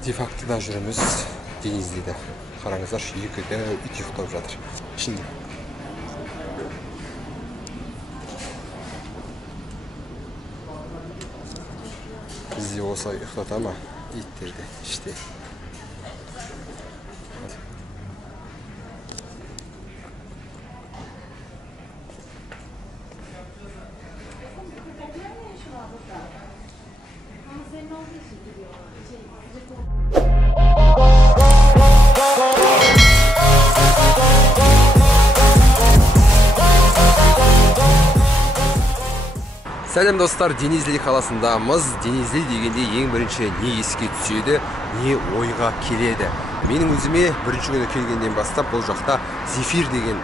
Defaktıda жүріміз Денизлиде. Қараңыздар, екіде ит ұйықтап жатыр. Şimdi. Bizde olsa ұйықтата ма? İttirdi işte. Сәлем достар, Денизли қаласындамыз. Денизли дегенде ең бірінші не еске түседі, не ойға келеді. Менің өзіме бірінші күні келгенден бастап бұл жақта зефир деген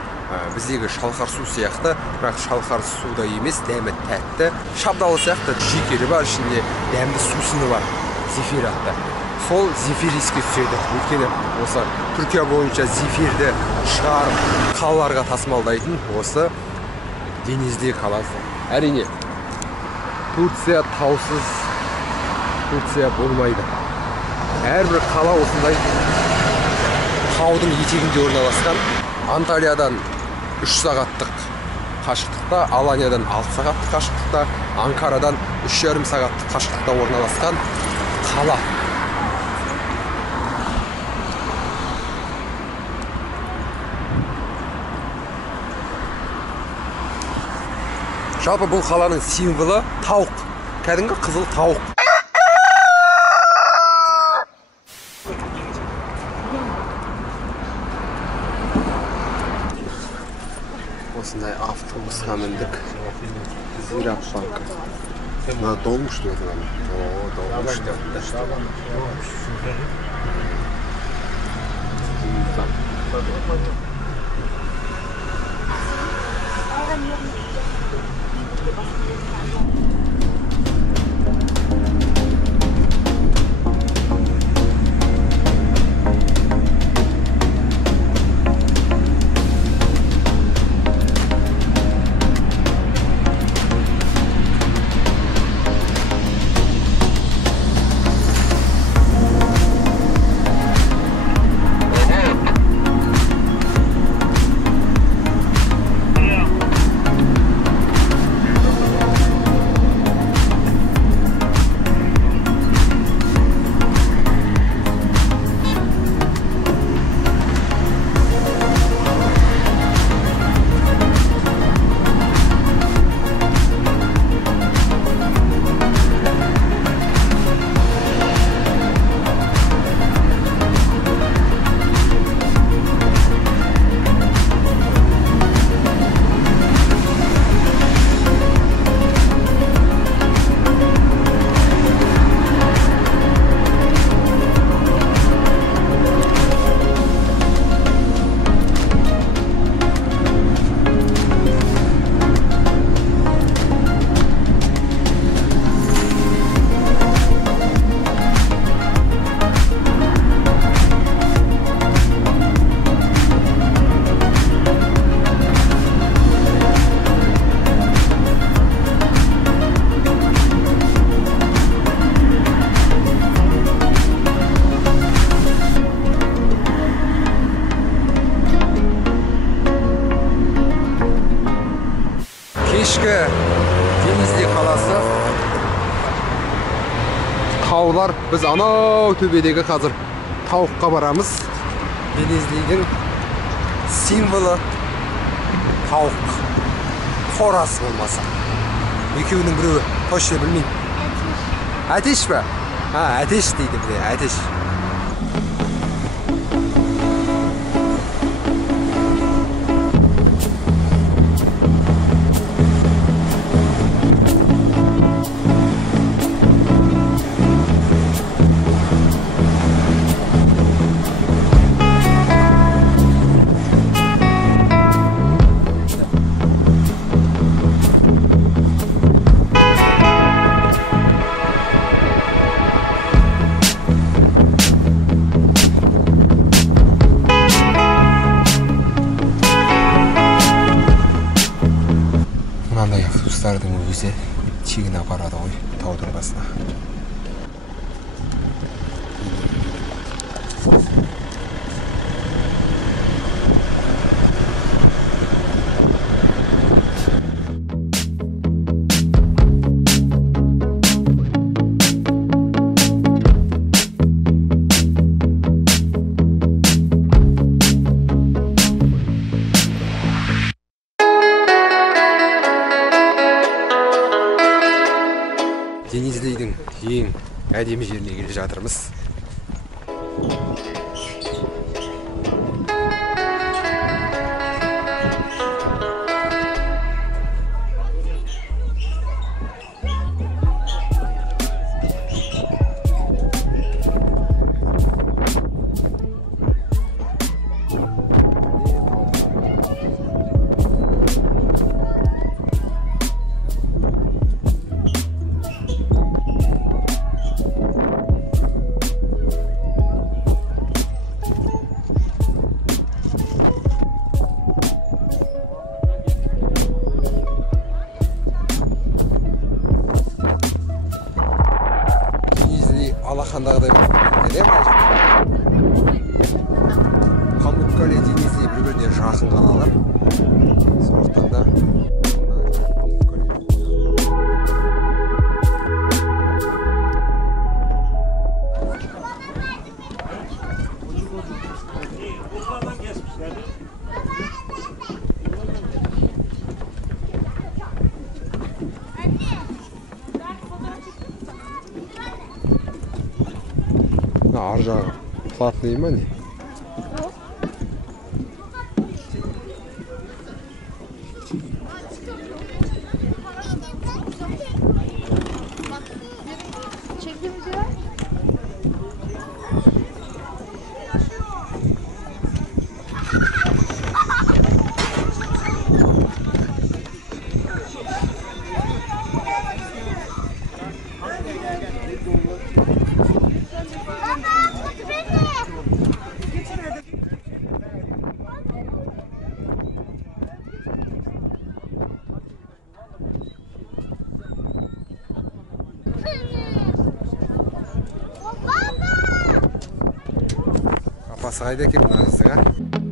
біздегі шалқар су сияқты, бірақ шалқар суда емес, дәмі тәтті, шабдалы сияқты шекері бар, ішінде дәмді сусыны бар, зефир атты. Сол зефир еске түседі. Өйткені осы Түркия бойынша зефирді шығарып қалаларға тасымалдайтын осы Денизли қаласы. Әрине Турция таусыз Турция болмайды. Әрбір қала осындай таудың етегінде орналасқан. Анталиядан 3 сағаттық қашықтықта, Аланиядан 6 сағаттық қашықтықта, Анкарадан 3,5 сағаттық қашықтықта орналасқан қала. Жалпы бұл қаланың символы тауық. Кәдімгі қызыл тауық. Осындай автобусқа міндік. Зират банкі. Мына долмуш деп отыр. О, долмуш деп. Денизли қаласы. Таулар, біз анау төбедегі қазір тауыққа барамыз. Денизлидің символы тауық. Қорасы болмаса. Екеуінің біреуі точно білмеймін. Әтеш пе? Әтеш дейді бізде, әтеш. әдемі жеріне келе жатырмыз. Алақандағыдай келем Памуккале Денизли бір-біріне жақын қалалар. Сондықтан да ар жағы платный ма не? Апасы қайда екен мына қыздың, а?